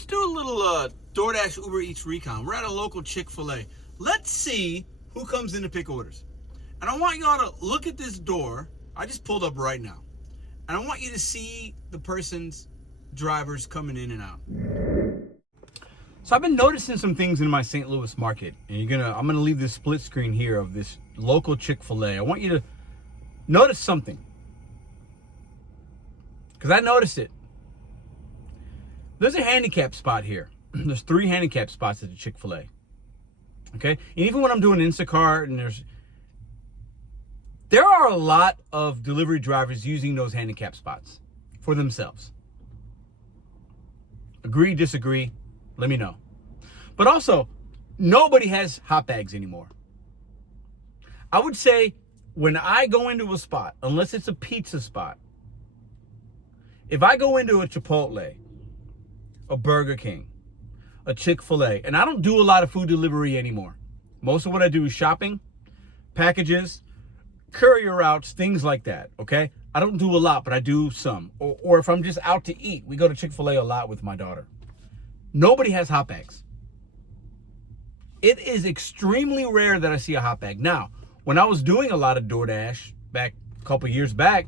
Let's do a little DoorDash Uber Eats recon. We're at a local Chick-fil-A. Let's see who comes in to pick orders. And I want y'all to look at this door. I just pulled up right now. And I want you to see the person's drivers coming in and out. So I've been noticing some things in my St. Louis market. And I'm gonna leave this split screen here of this local Chick-fil-A. I want you to notice something. Because I noticed it. There's a handicap spot here. There's 3 handicap spots at the Chick-fil-A. Okay? And even when I'm doing Instacart and there are a lot of delivery drivers using those handicap spots for themselves. Agree, disagree, let me know. But also, nobody has hot bags anymore. I would say when I go into a spot, unless it's a pizza spot, if I go into a Chipotle, a Burger King, a Chick-fil-A, and I don't do a lot of food delivery anymore. Most of what I do is shopping, packages, courier routes, things like that, okay? I don't do a lot, but I do some. Or if I'm just out to eat, we go to Chick-fil-A a lot with my daughter. Nobody has hot bags. It is extremely rare that I see a hot bag. Now, when I was doing a lot of DoorDash back a couple years back,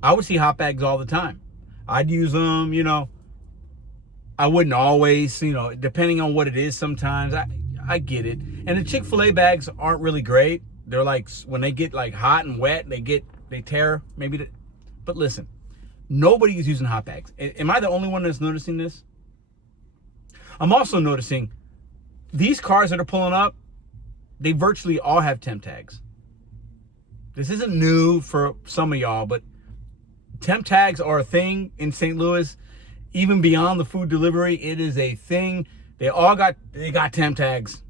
I would see hot bags all the time. I'd use them, I wouldn't always, depending on what it is sometimes. I get it. And the Chick-fil-A bags aren't really great. They're like, when they get like hot and wet, they tear, maybe. But listen, nobody is using hot bags. Am I the only one that's noticing this? I'm also noticing these cars that are pulling up, they virtually all have temp tags. This isn't new for some of y'all, but temp tags are a thing in St. Louis. Even beyond the food delivery, it is a thing. They got temp tags.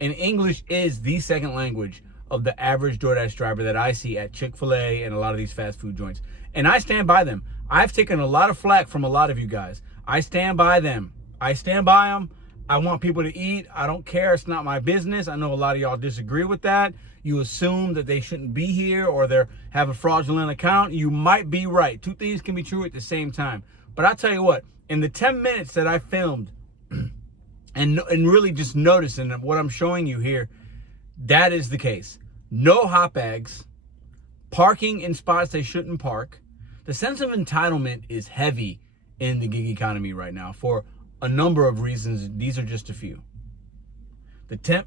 And English is the second language of the average DoorDash driver that I see at Chick-fil-A and a lot of these fast food joints. And I stand by them. I've taken a lot of flack from a lot of you guys. I stand by them. I stand by them. I want people to eat. I don't care. It's not my business. I know a lot of y'all disagree with that. You assume that they shouldn't be here or they have a fraudulent account. You might be right. 2 things can be true at the same time. But I'll tell you what, in the 10 minutes that I filmed and really just noticing what I'm showing you here, that is the case. No hot bags, parking in spots they shouldn't park. The sense of entitlement is heavy in the gig economy right now for a number of reasons. These are just a few.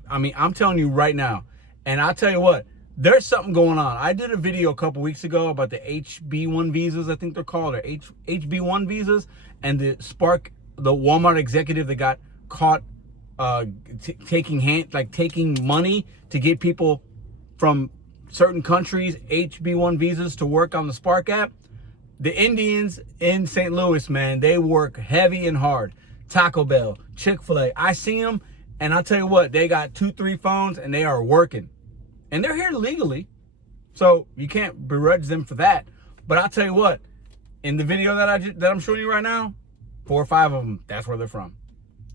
I'm telling you right now, and I'll tell you what, there's something going on. I did a video a couple weeks ago about the HB1 visas, I think they're called, or HB1 visas, and the Walmart executive that got caught taking money to get people from certain countries HB1 visas to work on the Spark app. The Indians in St. Louis, man, they work heavy and hard. Taco Bell, Chick-fil-A, I see them, and I'll tell you what, they got 2-3 phones and they are working. And they're here legally, so you can't begrudge them for that. But I'll tell you what, in the video that I'm showing you right now, 4 or 5 of them, that's where they're from.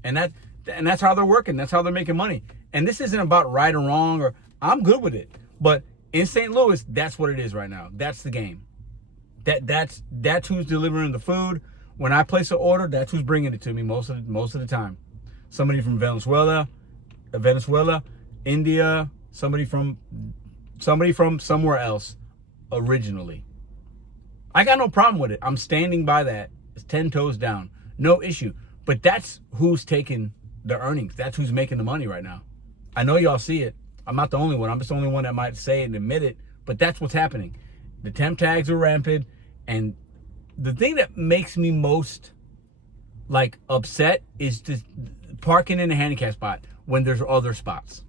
And that's how they're working. That's how they're making money. And this isn't about right or wrong, or I'm good with it. But in St. Louis, that's what it is right now. That's the game. That's who's delivering the food. When I place an order, that's who's bringing it to me most of the time. Somebody from Venezuela, India, somebody from somewhere else originally. I got no problem with it. I'm standing by that. It's 10 toes down. No issue. But that's who's taking the earnings. That's who's making the money right now. I know y'all see it. I'm not the only one. I'm just the only one that might say it and admit it. But that's what's happening. The temp tags are rampant. And the thing that makes me most upset is just parking in a handicap spot when there's other spots.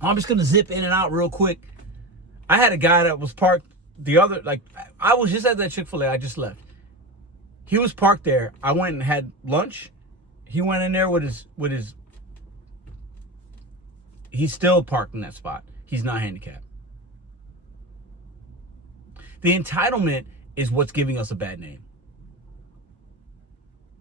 I'm just going to zip in and out real quick. I had a guy that was parked I was just at that Chick-fil-A. I just left. He was parked there. I went and had lunch. He went in there with his he's still parked in that spot. He's not handicapped. The entitlement is what's giving us a bad name.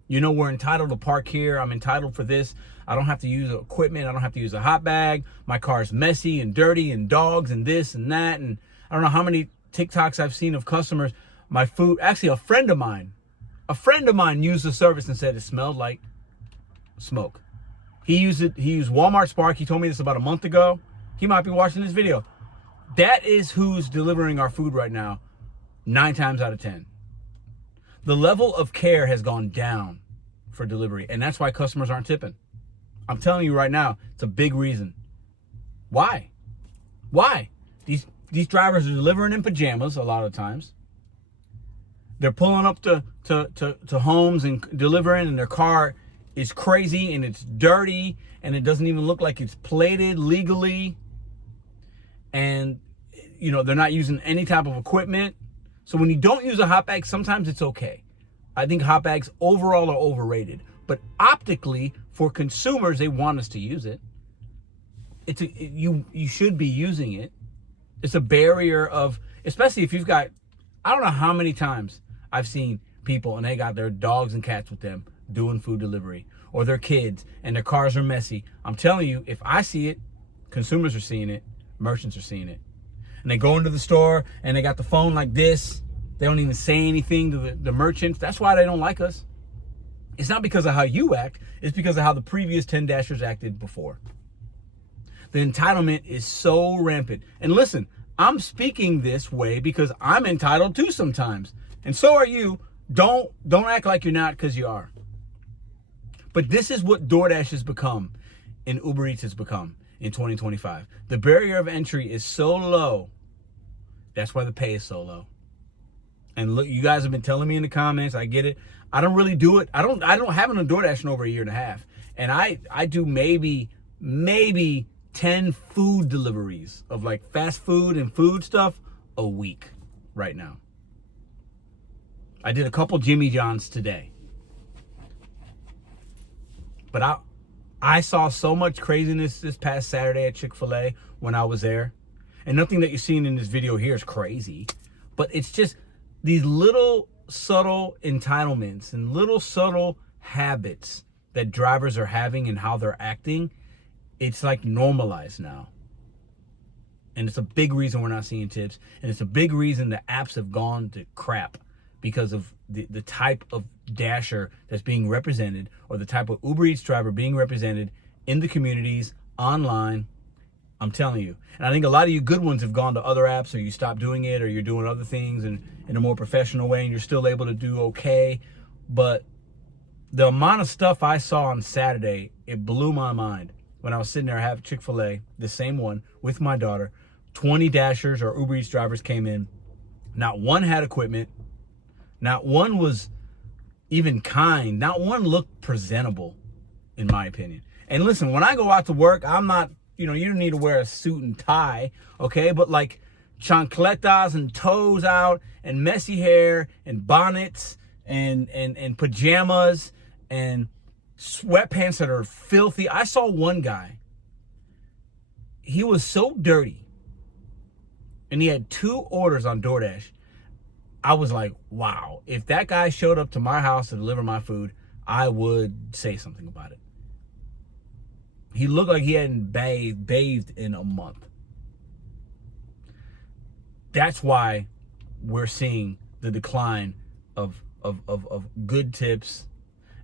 We're entitled to park here. I'm entitled for this. I don't have to use equipment. I don't have to use a hot bag. My car's messy and dirty and dogs and this and that. And I don't know how many TikToks I've seen of customers. My food, actually a friend of mine used the service and said it smelled like smoke. He used Walmart Spark. He told me this about a month ago. He might be watching this video. That is who's delivering our food right now, 9 times out of 10. The level of care has gone down for delivery, and that's why customers aren't tipping. I'm telling you right now, it's a big reason. Why? These drivers are delivering in pajamas a lot of times. They're pulling up to homes and delivering, and their car is crazy and it's dirty and it doesn't even look like it's plated legally. And they're not using any type of equipment. So when you don't use a hot bag, sometimes it's okay. I think hot bags overall are overrated, but optically for consumers, they want us to use it. You should be using it. It's a barrier of, especially if you've got, I don't know how many times I've seen people and they got their dogs and cats with them doing food delivery, or their kids and their cars are messy. I'm telling you, if I see it, consumers are seeing it, merchants are seeing it. And they go into the store and they got the phone like this. They don't even say anything to the merchants. That's why they don't like us. It's not because of how you act. It's because of how the previous 10 Dashers acted before. The entitlement is so rampant. And listen, I'm speaking this way because I'm entitled too sometimes. And so are you. Don't act like you're not, because you are. But this is what DoorDash has become and Uber Eats has become in 2025. The barrier of entry is so low. That's why the pay is so low. And look, you guys have been telling me in the comments, I get it. I don't really do it. I don't have it on DoorDash in over a year and a half. And I do maybe 10 food deliveries of like fast food and food stuff a week right now. I did a couple Jimmy John's today. But I saw so much craziness this past Saturday at Chick-fil-A when I was there. And nothing that you're seeing in this video here is crazy. But it's just these little subtle entitlements and little subtle habits that drivers are having and how they're acting. It's like normalized now. And it's a big reason we're not seeing tips. And it's a big reason the apps have gone to crap because of the type of Dasher that's being represented, or the type of Uber Eats driver being represented in the communities, online. I'm telling you. And I think a lot of you good ones have gone to other apps, or you stopped doing it, or you're doing other things in a more professional way, and you're still able to do okay. But the amount of stuff I saw on Saturday, it blew my mind. When I was sitting there, I have Chick-fil-A, the same one, with my daughter. 20 Dashers or Uber Eats drivers came in. Not one had equipment. Not one was even kind. Not one looked presentable, in my opinion. And listen, when I go out to work, I'm not, you don't need to wear a suit and tie, okay? But like chancletas and toes out and messy hair and bonnets and pajamas and sweatpants that are filthy. I saw one guy. He was so dirty. And he had 2 orders on DoorDash. I was like, wow, if that guy showed up to my house to deliver my food, I would say something about it. He looked like he hadn't bathed in a month. That's why we're seeing the decline of good tips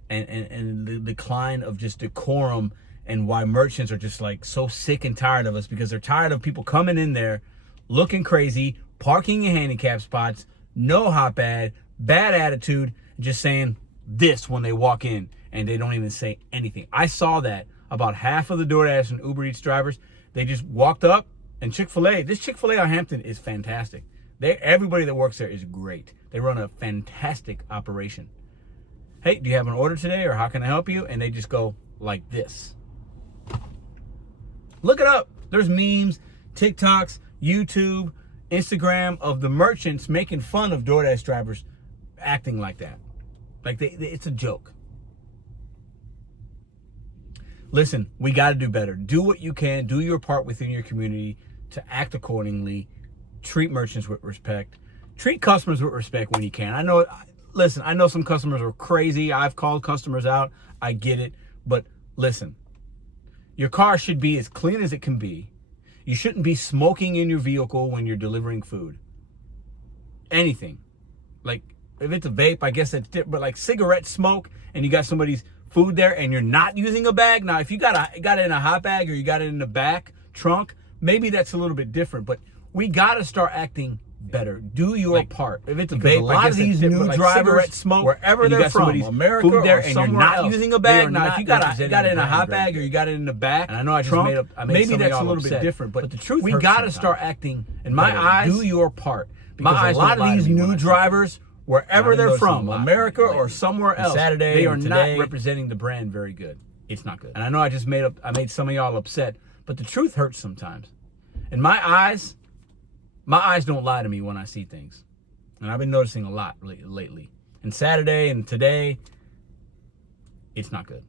and the decline of just decorum, and why merchants are just like so sick and tired of us, because they're tired of people coming in there looking crazy, parking in handicap spots, no hot bad attitude, just saying this when they walk in, and they don't even say anything. I saw that about half of the DoorDash and Uber Eats drivers. They just walked up, and Chick-fil-A, this Chick-fil-A on Hampton is fantastic. Everybody that works there is great. They run a fantastic operation. Hey, do you have an order today, or how can I help you? And they just go like this. Look it up. There's memes, TikToks, YouTube, Instagram of the merchants making fun of DoorDash drivers acting like that. Like it's a joke. Listen, we got to do better. Do what you can. Do your part within your community to act accordingly. Treat merchants with respect. Treat customers with respect when you can. I know some customers are crazy. I've called customers out. I get it. But listen, your car should be as clean as it can be. You shouldn't be smoking in your vehicle when you're delivering food. Anything. Like, if it's a vape, I guess it's different. But like cigarette smoke, and you got somebody's food there and you're not using a bag. Now, if you got it in a hot bag or you got it in the back trunk, maybe that's a little bit different. But we got to start acting better. Do your part. If it's a vape, a lot of these new drivers, smoke, wherever they're from, America food there, and you're not using a bag. Now, if you got it in a hot bag or you got it in the back, and I know I just made up, maybe that's a little bit different. But the truth, we got to start acting. In my eyes, do your part. Because a lot of these new drivers, wherever they're from, America or somewhere else, they are not representing the brand very good. It's not good. And I know I just made some of y'all upset, but the truth hurts sometimes. In my eyes don't lie to me when I see things. And I've been noticing a lot lately. And Saturday and today, it's not good.